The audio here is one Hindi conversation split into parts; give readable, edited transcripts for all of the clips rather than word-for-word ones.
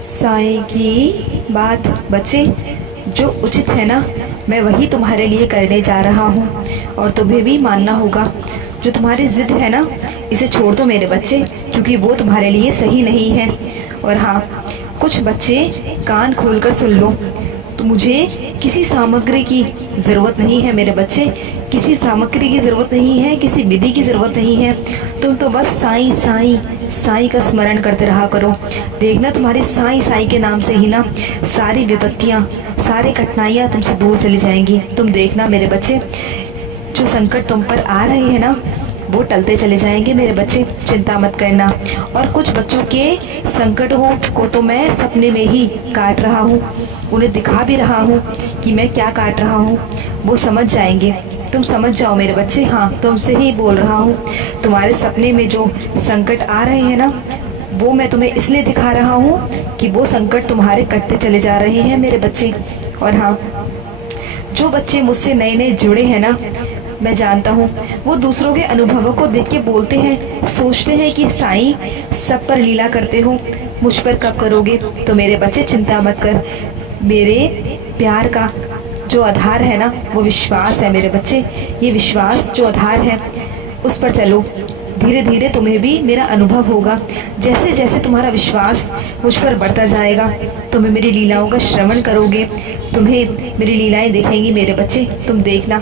साईं की बात बच्चे, जो उचित है ना, मैं वही तुम्हारे लिए करने जा रहा हूँ और तुम्हें भी मानना होगा। जो तुम्हारी जिद है ना, इसे छोड़ दो मेरे बच्चे, क्योंकि वो तुम्हारे लिए सही नहीं है। और हाँ, कुछ बच्चे कान खोलकर सुन लो। तो मुझे किसी सामग्री की ज़रूरत नहीं है मेरे बच्चे, किसी सामग्री की ज़रूरत नहीं है, किसी विधि की ज़रूरत नहीं है। तुम तो बस साईं साईं साईं का स्मरण करते रहा करो। देखना, तुम्हारी साईं साईं के नाम से ही ना सारी विपत्तियाँ, सारी कठिनाइयाँ तुमसे दूर चली जाएंगी। तुम देखना मेरे बच्चे, जो संकट तुम पर आ रहे हैं ना, वो टलते चले जाएंगे मेरे बच्चे, चिंता मत करना। और कुछ बच्चों के संकटों को तो मैं सपने में ही काट रहा हूँ, उन्हें दिखा भी रहा हूँ कि मैं क्या काट रहा हूँ। वो समझ जाएंगे, तुम समझ जाओ मेरे बच्चे। हाँ, तुमसे ही बोल रहा हूँ। तुम्हारे सपने में जो संकट आ रहे हैं ना, वो मैं तुम्हें इसलिए दिखा रहा हूँ कि वो संकट तुम्हारे कटते चले जा रहे हैं मेरे बच्चे। और हाँ, जो बच्चे मुझसे नए नए जुड़े हैं ना, मैं जानता हूँ वो दूसरों के अनुभवों को देख के बोलते हैं, सोचते हैं कि साईं सब पर लीला करते हो, मुझ पर कब करोगे। तो मेरे बच्चे चिंता मत कर, मेरे प्यार का जो आधार है ना, वो विश्वास है मेरे बच्चे। ये विश्वास जो आधार है, उस पर चलो। धीरे धीरे तुम्हें भी मेरा अनुभव होगा। जैसे जैसे तुम्हारा विश्वास मुझ पर बढ़ता जाएगा, तुम्हें मेरी लीलाओं का श्रवण करोगे, तुम्हें मेरी लीलाएं दिखेंगी मेरे बच्चे। तुम देखना,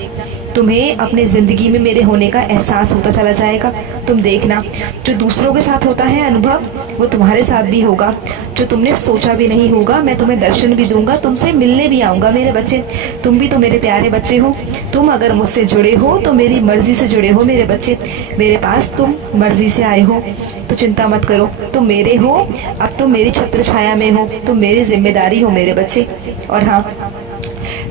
तुम्हें अपने ज़िंदगी में मेरे होने का एहसास होता चला जाएगा। तुम देखना, जो दूसरों के साथ होता है अनुभव, वो तुम्हारे साथ भी होगा। जो तुमने सोचा भी नहीं होगा, मैं तुम्हें दर्शन भी दूंगा, तुमसे मिलने भी आऊँगा मेरे बच्चे। तुम भी तो मेरे प्यारे बच्चे हो। तुम अगर मुझसे जुड़े हो तो मेरी मर्जी से जुड़े हो मेरे बच्चे। मेरे पास तुम मर्जी से आए हो, तो चिंता मत करो। तुम मेरे हो, अब तुम मेरी छत्र छाया में हो, तुम मेरी जिम्मेदारी हो मेरे बच्चे। और हाँ,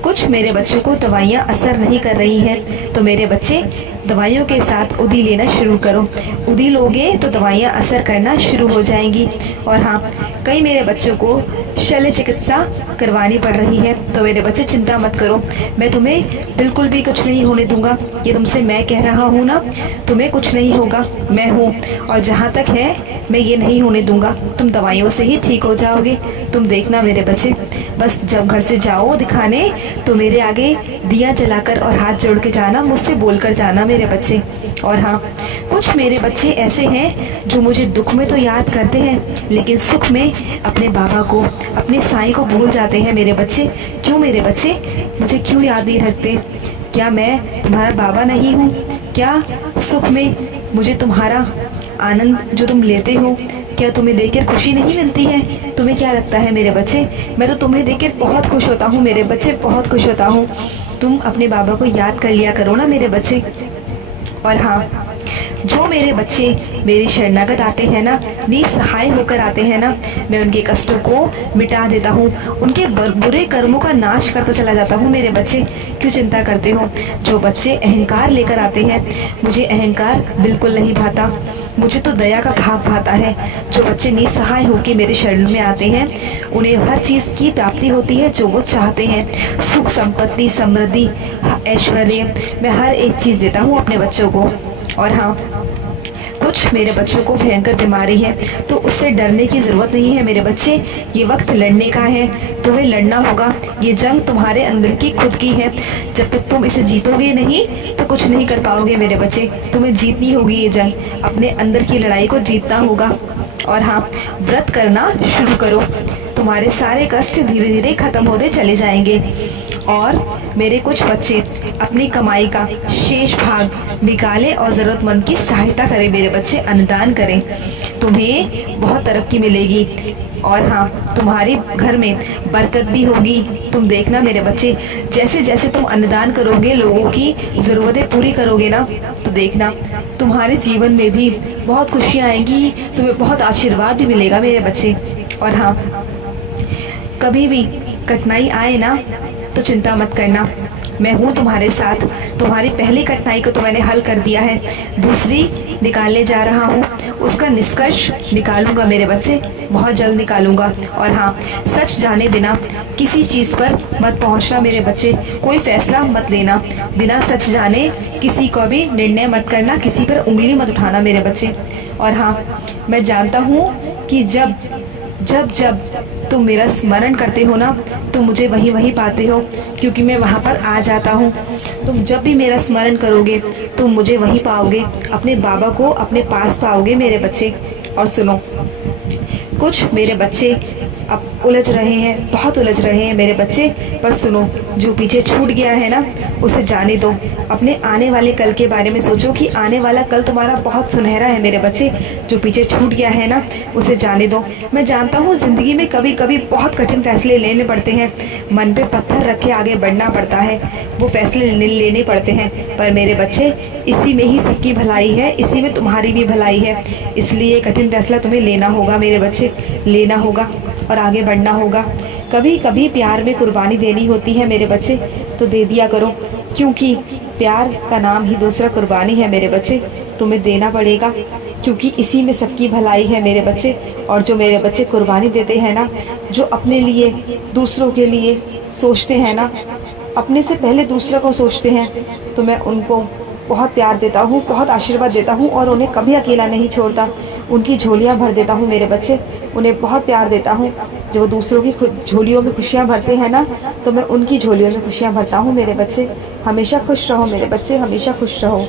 कुछ मेरे बच्चों को दवाइयाँ असर नहीं कर रही हैं, तो मेरे बच्चे दवाइयों के साथ उदी लेना शुरू करो। उदी लोगे तो दवाइयाँ असर करना शुरू हो जाएंगी। और हाँ, कई मेरे बच्चों को शल्य चिकित्सा करवानी पड़ रही है, तो मेरे बच्चे चिंता मत करो, मैं तुम्हें बिल्कुल भी कुछ नहीं होने दूंगा। ये तुमसे मैं कह रहा हूँ ना, तुम्हें कुछ नहीं होगा, मैं हूँ। और जहाँ तक है, मैं ये नहीं होने दूंगा, तुम दवाइयों से ही ठीक हो जाओगे। तुम देखना मेरे बच्चे, बस जब घर से जाओ दिखाने, तो मेरे आगे दिया जलाकर और हाथ जोड़ के जाना, मुझसे बोलकर जाना मेरे बच्चे। और हाँ, कुछ मेरे बच्चे ऐसे हैं जो मुझे दुख में तो याद करते हैं, लेकिन सुख में अपने बाबा को, अपने साईं को भूल जाते हैं मेरे बच्चे। क्यों मेरे बच्चे, मुझे क्यों याद नहीं रखते? क्या मैं तुम्हारा बाबा नहीं हूँ? क्या सुख में मुझे तुम्हारा आनंद जो तुम लेते हो, क्या तुम्हें देखकर खुशी नहीं मिलती है? तुम्हें क्या लगता है मेरे बच्चे, मैं तो तुम्हें देखकर बहुत खुश होता हूँ मेरे बच्चे, बहुत खुश होता हूँ। तुम अपने बाबा को याद कर लिया करो ना मेरे बच्चे। और हाँ, जो मेरे बच्चे मेरी शरणागत आते हैं ना, निसहाय होकर आते हैं ना, मैं उनके कष्टों को मिटा देता हूँ, उनके बुरे कर्मों का नाश करता चला जाता हूँ मेरे बच्चे। क्यों चिंता करते हो? जो बच्चे अहंकार लेकर आते हैं, मुझे अहंकार बिल्कुल नहीं भाता, मुझे तो दया का भाव भाता है। जो बच्चे निसहाय होकर मेरे शरण में आते हैं, उन्हें हर चीज़ की प्राप्ति होती है जो वो चाहते हैं। सुख, संपत्ति, समृद्धि, ऐश्वर्य, मैं हर एक चीज़ देता हूँ अपने बच्चों को। और हाँ, कुछ मेरे बच्चों को भयंकर बीमारी है, तो उससे डरने की ज़रूरत नहीं है मेरे बच्चे। ये वक्त लड़ने का है, तुम्हें लड़ना होगा। ये जंग तुम्हारे अंदर की खुद की है। जब तक तुम इसे जीतोगे नहीं, तो कुछ नहीं कर पाओगे मेरे बच्चे। तुम्हें जीतनी होगी ये जंग, अपने अंदर की लड़ाई को जीतना होगा। और हाँ, व्रत करना शुरू करो, तुम्हारे सारे कष्ट धीरे धीरे खत्म होते चले जाएंगे। और मेरे कुछ बच्चे अपनी कमाई का शेष भाग निकालें और ज़रूरतमंद की सहायता करें मेरे बच्चे, अन्नदान करें, तुम्हें बहुत तरक्की मिलेगी। और हाँ, तुम्हारे घर में बरकत भी होगी। तुम देखना मेरे बच्चे, जैसे जैसे तुम अन्नदान करोगे, लोगों की ज़रूरतें पूरी करोगे ना, तो देखना तुम्हारे जीवन में भी बहुत खुशियाँ आएंगी, तुम्हें बहुत आशीर्वाद भी मिलेगा मेरे बच्चे। और हाँ, कभी भी कठिनाई आए ना, तो चिंता मत करना, मैं हूँ तुम्हारे साथ। तुम्हारी पहली कठिनाई को तो मैंने हल कर दिया है, दूसरी निकालने जा रहा हूँ, उसका निष्कर्ष निकालूंगा मेरे बच्चे, बहुत जल्द निकालूंगा। और हाँ, सच जाने बिना किसी चीज़ पर मत पहुँचना मेरे बच्चे, कोई फैसला मत लेना बिना सच जाने, किसी को भी निर्णय मत करना, किसी पर उंगली मत उठाना मेरे बच्चे। और हाँ, मैं जानता हूँ कि जब जब जब तुम मेरा स्मरण करते हो ना, तुम मुझे वहीं वहीं पाते हो, क्योंकि मैं वहाँ पर आ जाता हूँ। तुम जब भी मेरा स्मरण करोगे तुम मुझे वहीं पाओगे, अपने बाबा को अपने पास पाओगे मेरे बच्चे। और सुनो, कुछ मेरे बच्चे अब उलझ रहे हैं, बहुत उलझ रहे हैं मेरे बच्चे। पर सुनो, जो पीछे छूट गया है ना उसे जाने दो। अपने आने वाले कल के बारे में सोचो कि आने वाला कल तुम्हारा बहुत सुनहरा है मेरे बच्चे। जो पीछे छूट गया है ना उसे जाने दो। मैं जानता हूँ ज़िंदगी में कभी कभी बहुत कठिन फैसले लेने पड़ते हैं, मन पे पत्थर रख के आगे बढ़ना पड़ता है, वो फैसले लेने पड़ते हैं। पर मेरे बच्चे, इसी में ही सबकी भलाई है, इसी में तुम्हारी भी भलाई है। इसलिए कठिन फैसला तुम्हें लेना होगा मेरे बच्चे, लेना होगा और आगे बढ़ना होगा। कभी कभी प्यार में कुर्बानी देनी होती है मेरे बच्चे, तो दे दिया करो, क्योंकि प्यार का नाम ही दूसरा कुर्बानी है मेरे बच्चे। तुम्हें देना पड़ेगा, क्योंकि इसी में सबकी भलाई है मेरे बच्चे। और जो मेरे बच्चे कुर्बानी देते हैं ना, जो अपने लिए दूसरों के लिए सोचते हैं ना, अपने से पहले दूसरों को सोचते हैं, तो मैं उनको बहुत प्यार देता हूँ, बहुत आशीर्वाद देता हूँ और उन्हें कभी अकेला नहीं छोड़ता। उनकी झोलियाँ भर देता हूँ मेरे बच्चे, उन्हें बहुत प्यार देता हूँ। जब वो दूसरों की झोलियों में खुशियाँ भरते हैं ना, तो मैं उनकी झोलियों में खुशियाँ भरता हूँ मेरे बच्चे। हमेशा खुश रहो मेरे बच्चे, हमेशा खुश रहो।